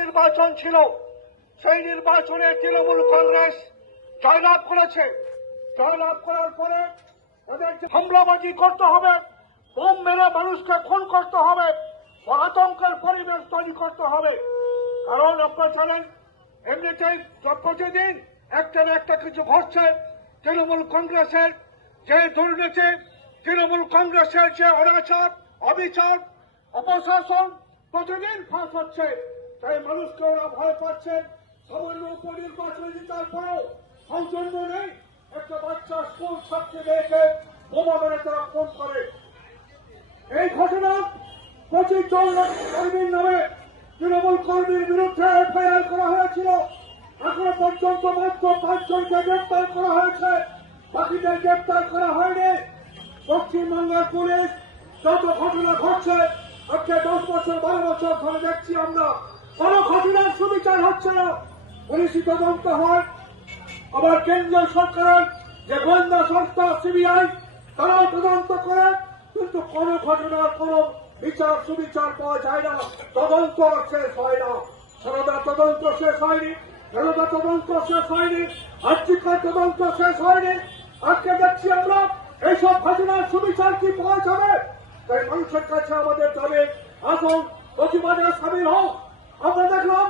নির্বাচন ছিল, সেই নির্বাচনে তৃণমূল কংগ্রেস জয়লাভ করেছে। জয়লাভ করার পরে ওদের হামলাবাজি করতে হবে, বোম মেরে মানুষকে খুন করতে হবে আতঙ্কের পরিবেশ তৈরি করতে হবে। কারণ আপনারা জানেন, এমনিতেই প্রতিদিন একটা না একটা কিছু ঘটছে, তৃণমূল কংগ্রেসের যে দুর্নীতি, তৃণমূল কংগ্রেসের যে অনাচার অবিচার, অপশাসন প্রতিদিন ফাঁস হচ্ছে। তাই মানুষকে ওরা ভয় পাচ্ছেন সামান্য উপনির্বাচনে জিতার পরেও সৌজন্য নেই। একটা বাচ্চা স্কুল ছাত্রী মেয়েকে বোমা মেরে তারা ফোন করে। এই ঘটনা পঁচিশ জন কর্মীর নামে তৃণমূল কর্মীর বিরুদ্ধে এফআইআর করা হয়েছিল। এখনও পর্যন্ত মাত্র পাঁচজনকে গ্রেপ্তার করা হয়েছে। বাকিদের গ্রেপ্তার করা হয়নি। পশ্চিমবঙ্গের পুলিশ যত ঘটনা ঘটছে, আজকে দশ বছর, বারো বছর ধরে দেখছি আমরা। কোন হচ্ছে পুলিশি তদন্ত হয়, আবার কেন্দ্রীয় সরকারের যে গোয়েন্দা সংস্থা সিবিআই, তারাও তদন্ত করে, কিন্তু কোন ঘটনার কোন বিচার, সুবিচার পাওয়া যায় না। তদন্ত শেষ হয় না। সারদা তদন্ত শেষ হয়নি সারদা তদন্ত শেষ হয়নি আর্থিকার তদন্ত শেষ হয়নি। আজকে দেখছি আমরা, এইসব ঘটনার সুবিচার কি পাওয়া যাবে? তাই মানুষের কাছে আমাদের দাবি, আসুন, প্রতিবাদে সামিল হোক আমরা দেখলাম